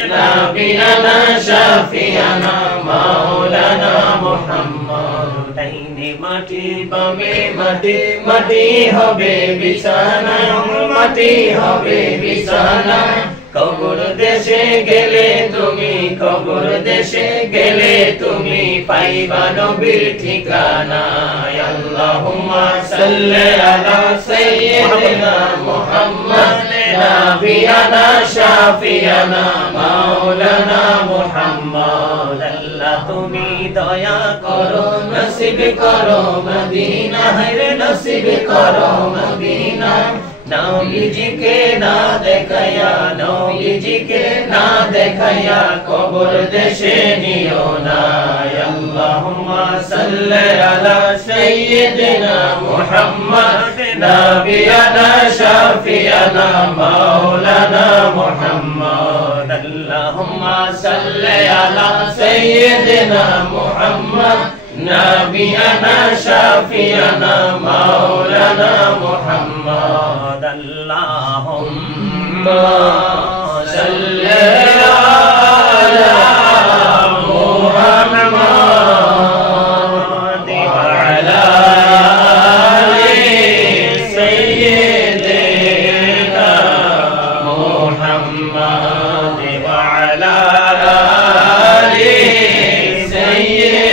نبينا شفيعنا مولانا محمد ডাইনে মাটি বামে মাটি মাটি হবে বিছানা মাটি হবে বিছানা কবর দেশে গেলে তুমি কবর দেশে গেলে তুমি পাইবা নবীর ঠিকানা আল্লাহুম্মা সাল্লি আলা সাইয়্যিদিনা মুহাম্মদ নাবিয়ানা শাফিয়ানা মাওলানা মুহাম্মদ আল্লাহ তুমি দয়া করো নসিব করো মদিনা হে নসিব করো মদিনা নবীজিকে না দেখায়া নবীজিকে না দেখায়া কবর দেশে নিও না আল্লাহুম্মা সাল্লি আলা সাইয়্যিদিনা মুহাম্মদ নাবিয়ানা শাফিয়ানা মাওলানা মুহাম্মদ আল্লাহুম্মা সাল্লি আলা সাইয়্যিদিনা মুহাম্মদ نبينا شافينا مولانا محمد اللهم صل على محمد وعلى آل سيدنا محمد وعلى آل سيدنا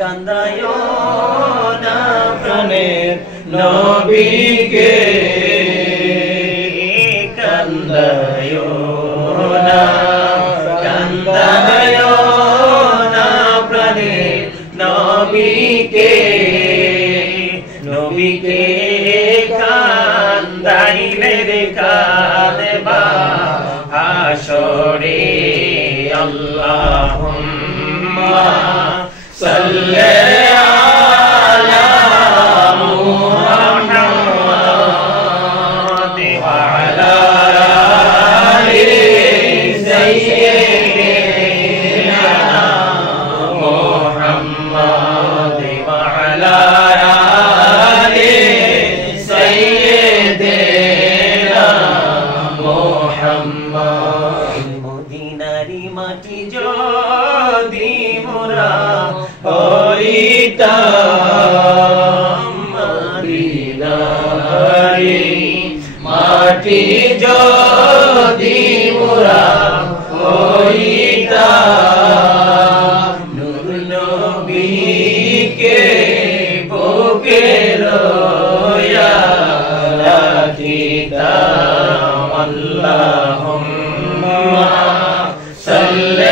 কান্দায়ো না প্রাণের নবীকে কান্দায়ো না প্রাণের নবীকে নবীকে কান্দাইলে রে কাঁদবা হাসরে আল্লাহুম্মা সাল্লি আলা মুহাম্মদ ওয়া আলা আলি সাইয়্যিদিনা মুহাম্মদ ওয়া আলা আলি সাইয়্যিদিনা মুহাম্মদ মদিনারি মাটি যদি মোরা হইতাম মদিনারি মাটি যদি মোরা হইতাম নূর নবীকে বুকে লইয়া রাখিতাম আল্লাহুম্মা সাল্লি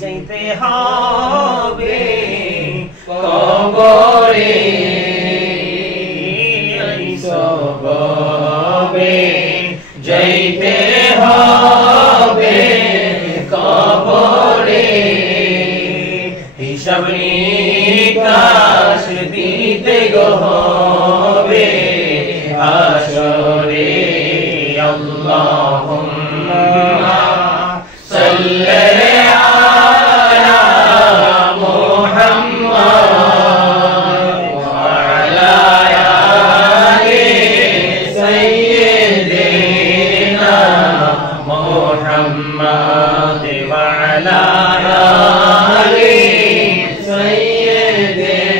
যাইতে হবে কবরে সবে যাইতে হবে কবরে হিসাব নিকাশ দিতে গো হবে হাসরে আল্লাহুম্মা সাল্লি محمد وعلى آل سيدنا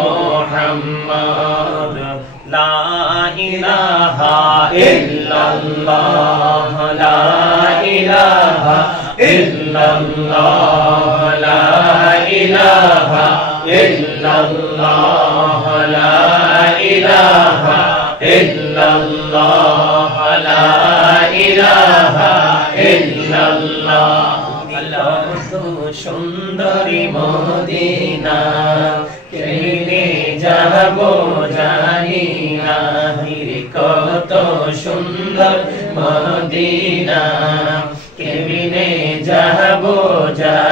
محمد لا إله إلا الله لا إله إلا الله لا إله إلا الله لا إله إلا الله لا إله إلا الله কত সুন্দরী মদিনা কেমনে যাব জানি না কত সুন্দর মদিনা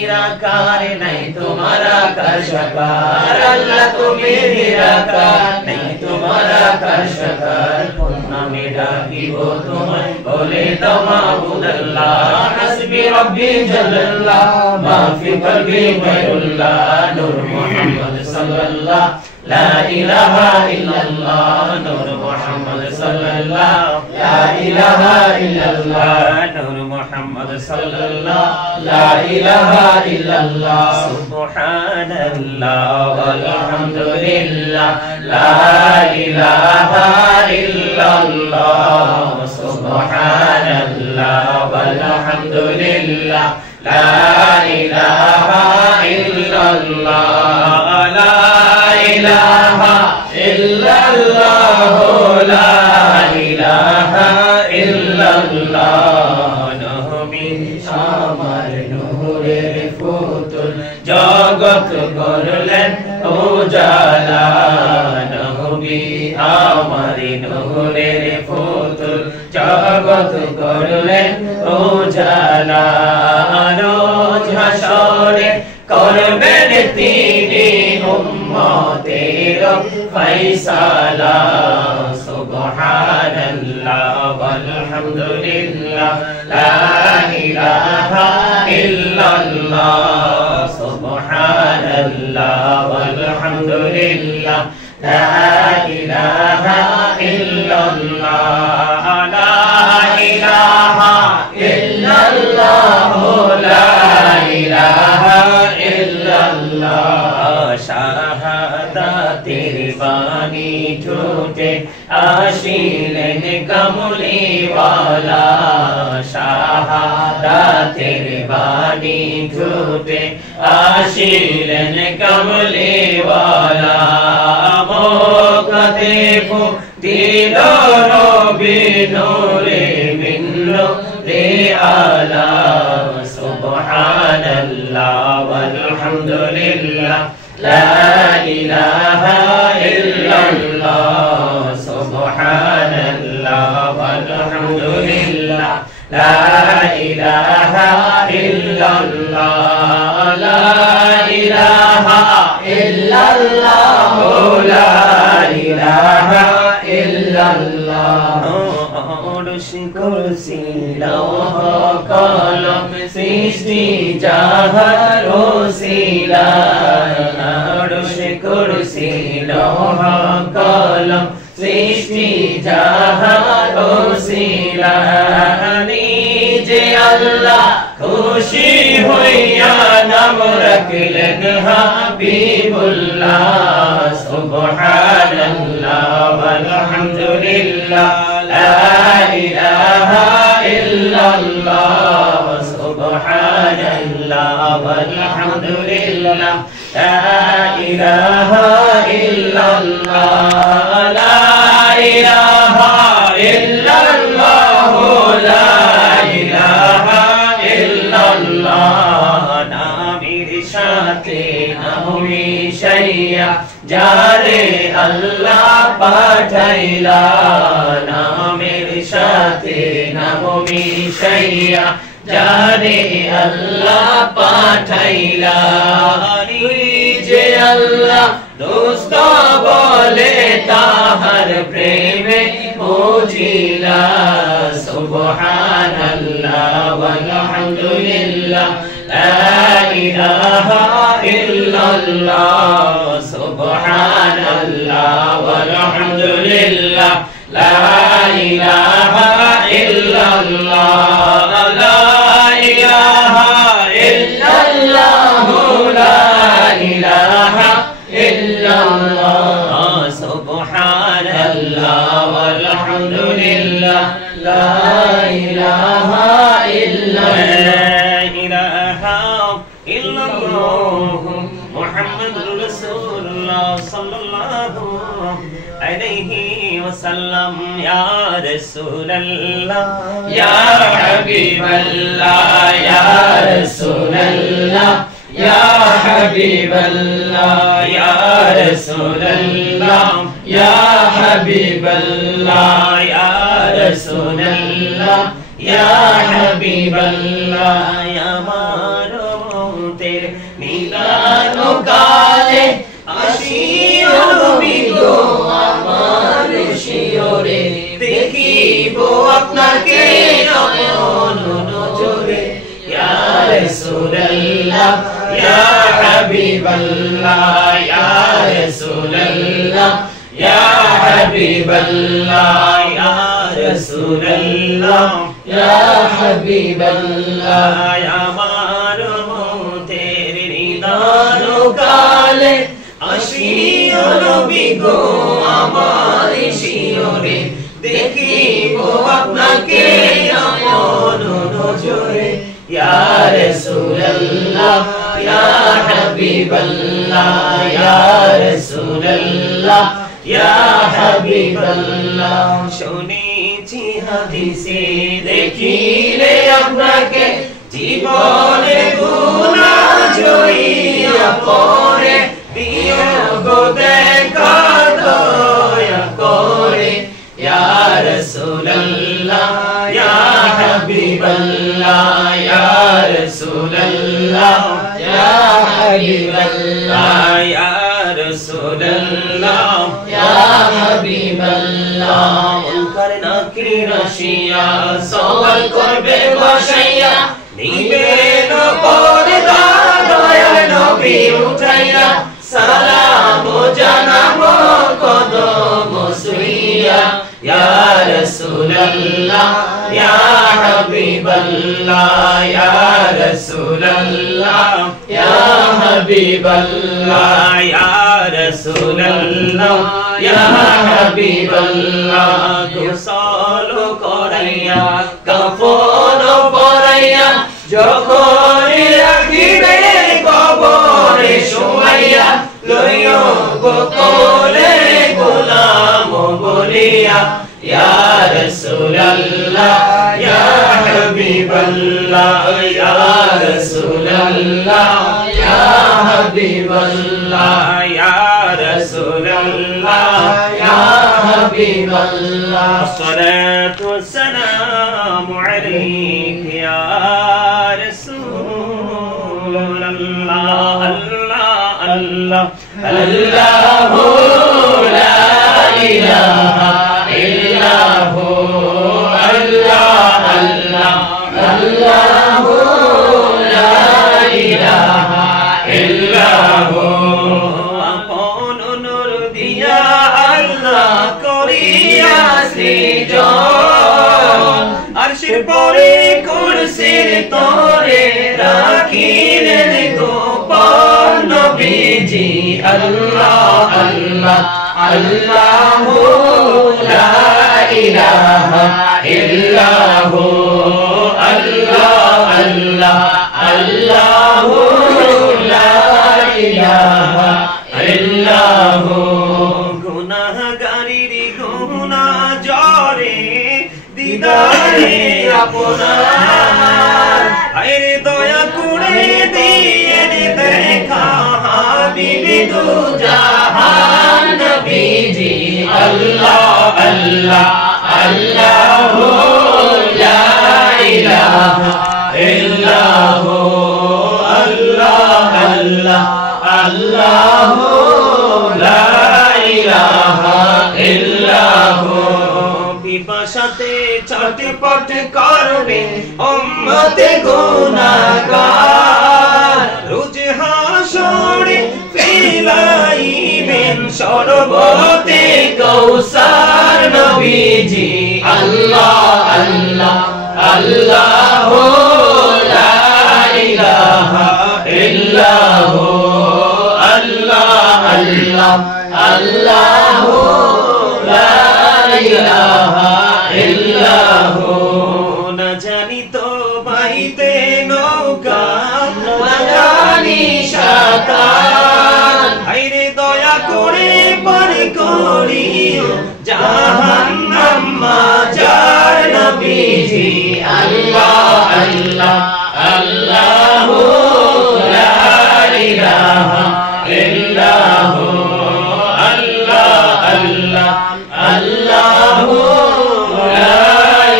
निराकार नहीं तुम्हारा कर शकार अल्लाह तुम्हें निराकार আকাশ সাগর কোন নামে ডাকিব তোমায় বলে দাও মাবুদ আল্লাহ হাসবি রব্বি জাল্লাল্লাহ মা ফি কলবি গায়রুল্লাহ নূর মুহাম্মদ সাল্লাল্লাহ লা ইলাহা ইল্লাল্লাহ নূর মুহাম্মদ সাল্লাল্লাহ লা ইলাহা ইল্লাল্লাহ নূর মুহাম্মদ সাল্লাল্লাহ লা ইলাহা ইল্লাল্লাহ সুবহানাল্লাহ ওয়ালহামদুলিল্লাহ লা ইলাহা ইল্লাল্লাহ সুবহানাল্লাহ ওয়ালহামদুলিল্লাহ লা ইলাহা ইল্লাল্লাহ লা ইলাহা ইল্লাল্লাহ লা ইলাহা ইল্লাল্লাহ নবী আমার নূরের ফুতুল জগৎ করলেন উজালা নবী আমার নূরের ফুতুল জগৎ করলেন উজালা রোজ হাসরে করবেন তিনি উম্মতের ফয়সালা সুবহানাল্লাহ ওয়ালহামদুলিল্লাহ লা ইলাহা ইল্লাল্লাহ সুবহানাল্লাহ ওয়ালহামদুলিল্লাহ লা ইলাহা ইল্লাল্লাহ লা ইলাহা ইল্লাল্লাহ লা ইলাহা ইল্লাল্লাহ শাহাদাতের বাণী ঠোঁটে আসিলেন কমলিওয়ালা শাহাদাতের বাণী ঠোঁটে আসিলেন কমলিওয়ালা মোকাতে দিল নবী নূরে মিন নূরে আলা সুবহানাল্লাহ ওয়ালহামদুলিল্লাহ লা ইলাহা ইল্লাল্লাহ সুবহানাল্লাহ ওয়ালহামদুলিল্লাহ লা ইলাহা ইল্লাল্লাহ লা ইলাহা ইল্লাল্লাহ লা ইলাহা ইল্লাল্লাহ কুরসি লৌহ কলম সৃষ্টি যাহার ওসিলায় আরশ কুরসি লৌহ কলম সৃষ্টি যাহার ওসিলায় যে আল্লাহ খুশি হইয়া নাম রাখলেন হাবিবুল্লাহ সুবহানাল্লাহ ওয়ালহামদুলিল্লাহ লা ইলাহা ইল্লাল্লাহ সুবহানাল্লাহ ওয়ালহামদুলিল্লাহ লা ইলাহা ইল্লাল্লাহ লা ইলাহা ইল্লাল্লাহ লা ইলাহা ইল্লাল্লাহ নামের সাথে নাম মিশাইয়া যারে আল্লাহ পাঠাইলা নামের সাথে নাম মিশাইয়া যারে আল্লাহ পাঠাইলা যে আল্লাহ দোস্ত বলে তাহার প্রেমে বুঝিলা সুবহানাল্লাহ ওয়ালহামদুলিল্লাহ লা ইলাহা ইল্লাল্লাহ সুবহানাল্লাহ ওয়ালহামদুলিল্লাহ লা ইলাহা ইল্লাল্লাহ লা ইলাহা ইল্লাল্লাহ লা ইলাহা ইল্লাল্লাহ সুবহানাল্লাহ ওয়ালহামদুলিল্লাহ লা ইলাহা ইল্লাল্লাহ মুহাম্মাদুর রাসূলুল্লাহ সাল্লাল্লাহু আলাইহি ওয়াসাল্লাম ইয়া রাসূলুল্লাহ ইয়া হাবিবাল্লাহ ইয়া রাসূলুল্লাহ ইয়া হাবিবাল্লাহ ইয়া রাসূলুল্লাহ ইয়া হাবিবাল্লাহ ইয়া রাসূলুল্লাহ ইয়া হাবিবাল্লাহ ইয়া মানতের মিলানো কালে আসিও নবী গো আমার হাবিবাল্লাহ ইয়া রাসূলুল্লাহ ইয়া হাবিবাল্লাহ আমার মতের নিদান কালে আসিও নবী গো আমার শিয়রে দেখিব আপনাকে আপন নজরে ইয়া রাসূলুল্লাহ ইয়া হাবিবাল্লাহ ইয়া রাসূলুল্লাহ ইয়া হাবিবাল্লাহ শুনেছি হাদিসে দেখিলে আপনাকে জীবনে গুনাহ জড়িয়ে পড়ে বিয়োগ দেখা দয়া করে ইয়া রাসূলুল্লাহ ইয়া হাবিবাল্লাহ ইয়া রাসূলুল্লাহ ইয়া হাবিবাল্লাহ ইয়া রাসূলুল্লাহ ইয়া হাবিবাল্লাহ মুনকার নাকির রাশিয়া সওয়াল করবে বসাইয়া নিবেন পর্দা দয়াল নবী উঠাইয়া সালাম জানাবো কদম ছুঁইয়া ইয়া রাসূলুল্লাহ ইয়া হাবিবাল্লাহ ইয়া রাসূলুল্লাহ ইয়া হাবিবাল্লাহ ইয়া রাসূলুল্লাহ ইয়া হাবিবাল্লাহ গোসল করাইয়া কাফন পরাইয়া যখন রাখিবে কবরে শোয়াইয়া লইও গো কোলে গোলাম বলিয়া ইয়া রাসূলুল্লাহ ইয়া হাবিবাল্লাহ ইয়া রাসূলুল্লাহ ইয়া হাবিবাল্লাহ ইয়া রাসূলুল্লাহ ইয়া হাবিবাল্লাহ আসসালাতু ওয়াসসালামু আলাইকা ইয়া রাসূলুল্লাহ আল্লাহ আল্লাহু লা ইলাহা ইল্লাহু আল্লাহ আল্লাহ আল্লাহু লা ইলাহা ইল্লাহু আপন নূর দিয়া আল্লাহ করিয়া সৃজন আরশের পরে কুরসির তরে রাখিলেন গোপন নবীজি আল্লাহ আল্লাহ আল্লাহু লা ইলাহা ইল্লাহু আল্লাহ আল্লাহ আল্লাহু লা ইলাহা ইল্লাহু গুনাহগারির গুনাহ জরে দিদারে আপনার আইরে দয়া করে দিয়ে দেখা হাবিবি দু জাহান নবীজি আল্লাহ আল্লাহ আল্লাহু লা ইলাহা ইল্লাহু আল্লাহ আল্লাহ আল্লাহু লা ইলাহা ইল্লাহু পিপাসাতে ছটপট করবে উম্মতে গুনাহগার রোজ হাসরে ফিলাইবেন শরবতে কৌসার নবীজি আল্লাহ আল্লাহ আল্লাহু লা ইলাহা ইল্লাহু আল্লাহ আল্লাহ আল্লাহু লা ইলাহা ইল্লাহু না জানি তো বাইতে নৌকা না জানি সাঁতার আইরে দয়া করে পার করিও জাহান্নাম মাজার নবীজি আল্লাহ আল্লাহ আল্লাহু লা ইলাহা ইল্লাহু আল্লাহ আল্লাহ আল্লাহু লা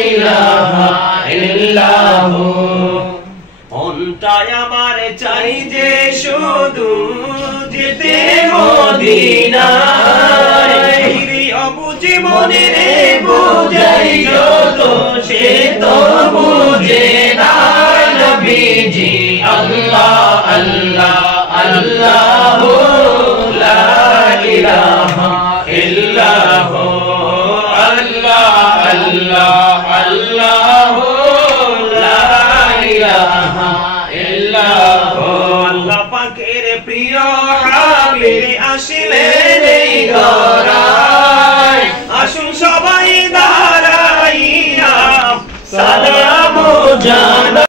ইলাহা ইল্লাহু অন্তায় আমার চাই যে শুধু যেতে মদিনায় হিরি অবুঝে মনে রে বুঝাই যত সে তো বুঝে না নবীজি আল্লাহ আল্লাহ আল্লাহু লা ইলাহা ইল্লাহু পাকের প্রিয় হাবিব আসিলেন এই ধরায় আসুন সবাই দাঁড়াইয়া সালাম জানাই